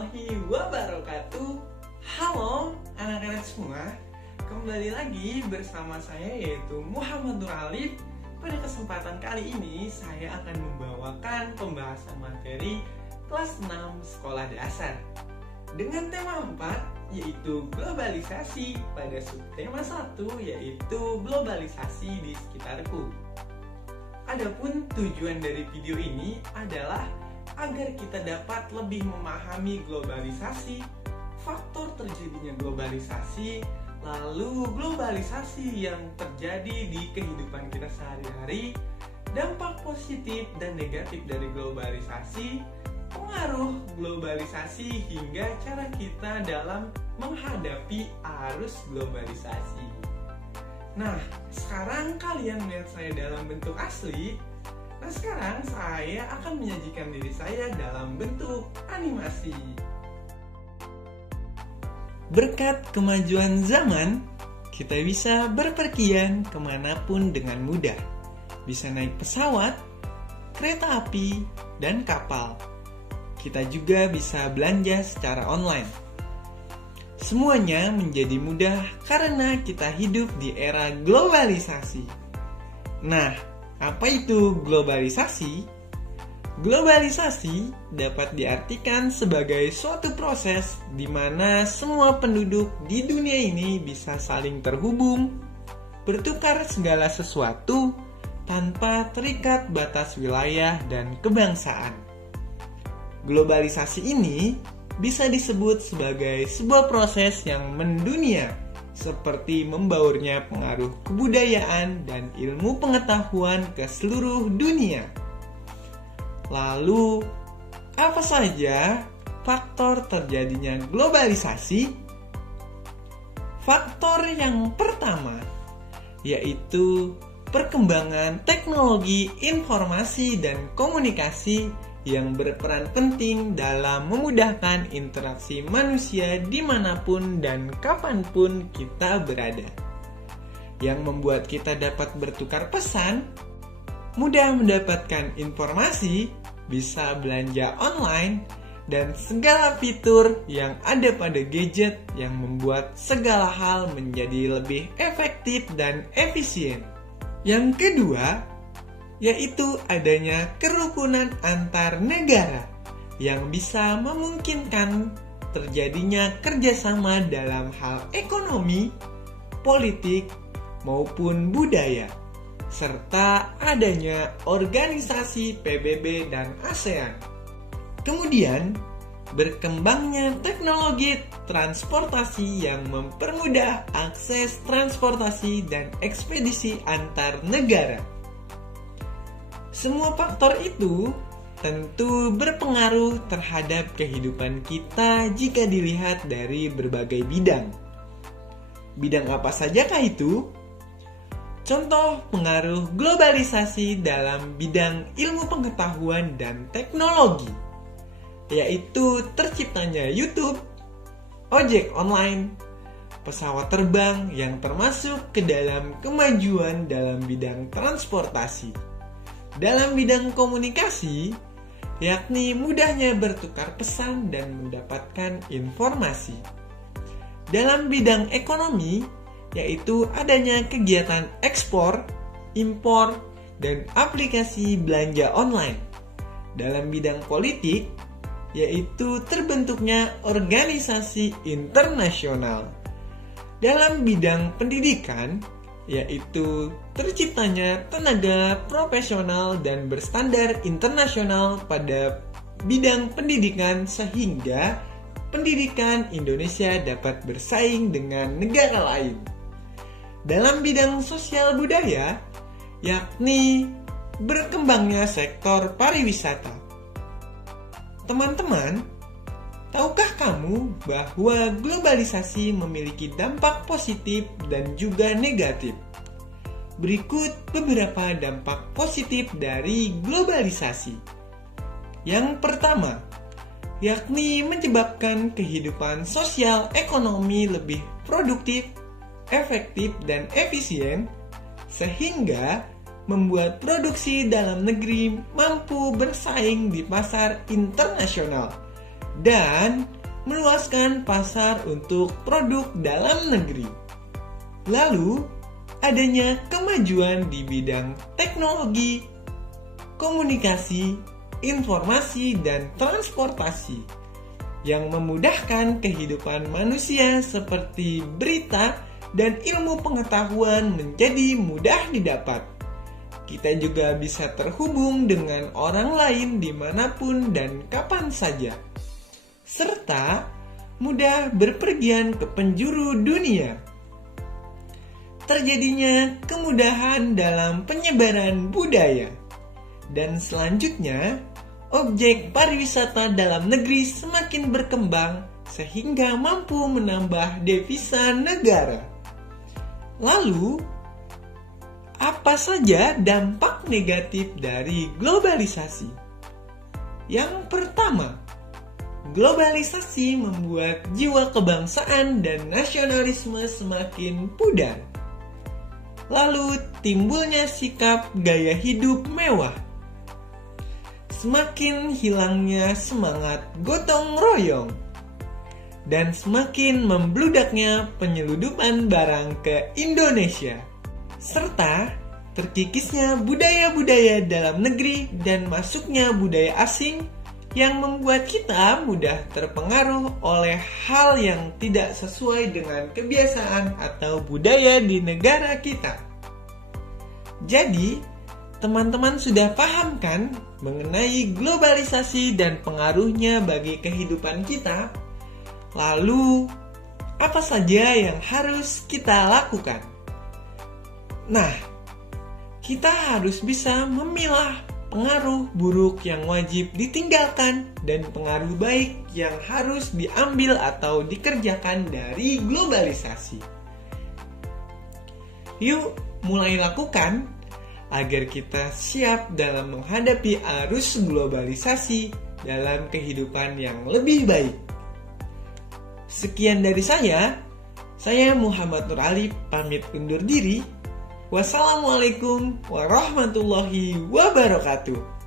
warahmatullahi wabarakatuh. Halo anak-anak semua, kembali lagi bersama saya yaitu Muhammad Nur Alif. Pada kesempatan kali ini saya akan membawakan pembahasan materi kelas 6 sekolah dasar dengan tema 4 yaitu globalisasi pada subtema 1 yaitu globalisasi di sekitarku. Adapun tujuan dari video ini adalah agar kita dapat lebih memahami globalisasi, faktor terjadinya globalisasi, lalu globalisasi yang terjadi di kehidupan kita sehari-hari, dampak positif dan negatif dari globalisasi, pengaruh globalisasi hingga cara kita dalam menghadapi arus globalisasi. Nah, sekarang kalian melihat saya dalam bentuk asli. Nah, sekarang saya akan menyajikan diri saya dalam bentuk animasi. Berkat kemajuan zaman, kita bisa berpergian kemanapun dengan mudah. Bisa naik pesawat, kereta api, dan kapal. Kita juga bisa belanja secara online. Semuanya menjadi mudah karena kita hidup di era globalisasi. Nah, apa itu globalisasi? Globalisasi dapat diartikan sebagai suatu proses di mana semua penduduk di dunia ini bisa saling terhubung, bertukar segala sesuatu tanpa terikat batas wilayah dan kebangsaan. Globalisasi ini bisa disebut sebagai sebuah proses yang mendunia, seperti membaurnya pengaruh kebudayaan dan ilmu pengetahuan ke seluruh dunia. Lalu, apa saja faktor terjadinya globalisasi? Faktor yang pertama yaitu perkembangan teknologi informasi dan komunikasi yang berperan penting dalam memudahkan interaksi manusia dimanapun dan kapanpun kita berada. Yang membuat kita dapat bertukar pesan, mudah mendapatkan informasi, bisa belanja online, dan segala fitur yang ada pada gadget yang membuat segala hal menjadi lebih efektif dan efisien. Yang kedua, yaitu adanya kerukunan antar negara yang bisa memungkinkan terjadinya kerjasama dalam hal ekonomi, politik, maupun budaya, serta adanya organisasi PBB dan ASEAN. Kemudian, berkembangnya teknologi transportasi yang mempermudah akses transportasi dan ekspedisi antar negara. Semua faktor itu tentu berpengaruh terhadap kehidupan kita jika dilihat dari berbagai bidang. Bidang apa sajakah itu? Contoh pengaruh globalisasi dalam bidang ilmu pengetahuan dan teknologi, yaitu terciptanya YouTube, ojek online, pesawat terbang yang termasuk ke dalam kemajuan dalam bidang transportasi. Dalam bidang komunikasi, yakni mudahnya bertukar pesan dan mendapatkan informasi. Dalam bidang ekonomi, yaitu adanya kegiatan ekspor, impor, dan aplikasi belanja online. Dalam bidang politik, yaitu terbentuknya organisasi internasional. Dalam bidang pendidikan, yaitu terciptanya tenaga profesional dan berstandar internasional pada bidang pendidikan sehingga pendidikan Indonesia dapat bersaing dengan negara lain. Dalam bidang sosial budaya, yakni berkembangnya sektor pariwisata. Teman-teman, tahukah kamu bahwa globalisasi memiliki dampak positif dan juga negatif? Berikut beberapa dampak positif dari globalisasi. Yang pertama, yakni menyebabkan kehidupan sosial ekonomi lebih produktif, efektif, dan efisien, sehingga membuat produksi dalam negeri mampu bersaing di pasar internasional dan meluaskan pasar untuk produk dalam negeri. Lalu, adanya kemajuan di bidang teknologi, komunikasi, informasi, dan transportasi yang memudahkan kehidupan manusia seperti berita dan ilmu pengetahuan menjadi mudah didapat. Kita juga bisa terhubung dengan orang lain dimanapun dan kapan saja, serta mudah berpergian ke penjuru dunia. Terjadinya kemudahan dalam penyebaran budaya. Dan selanjutnya, objek pariwisata dalam negeri semakin berkembang sehingga mampu menambah devisa negara. Lalu, apa saja dampak negatif dari globalisasi? Yang pertama, globalisasi membuat jiwa kebangsaan dan nasionalisme semakin pudar. Lalu timbulnya sikap gaya hidup mewah. Semakin hilangnya semangat gotong royong. Dan semakin membludaknya penyeludupan barang ke Indonesia. Serta terkikisnya budaya-budaya dalam negeri dan masuknya budaya asing yang membuat kita mudah terpengaruh oleh hal yang tidak sesuai dengan kebiasaan atau budaya di negara kita. Jadi, teman-teman sudah paham kan mengenai globalisasi dan pengaruhnya bagi kehidupan kita? Lalu, apa saja yang harus kita lakukan? Nah, kita harus bisa memilah pengaruh buruk yang wajib ditinggalkan dan pengaruh baik yang harus diambil atau dikerjakan dari globalisasi. Yuk, mulai lakukan agar kita siap dalam menghadapi arus globalisasi dalam kehidupan yang lebih baik. Sekian dari saya Muhammad Nur Alif pamit undur diri. Wassalamualaikum warahmatullahi wabarakatuh.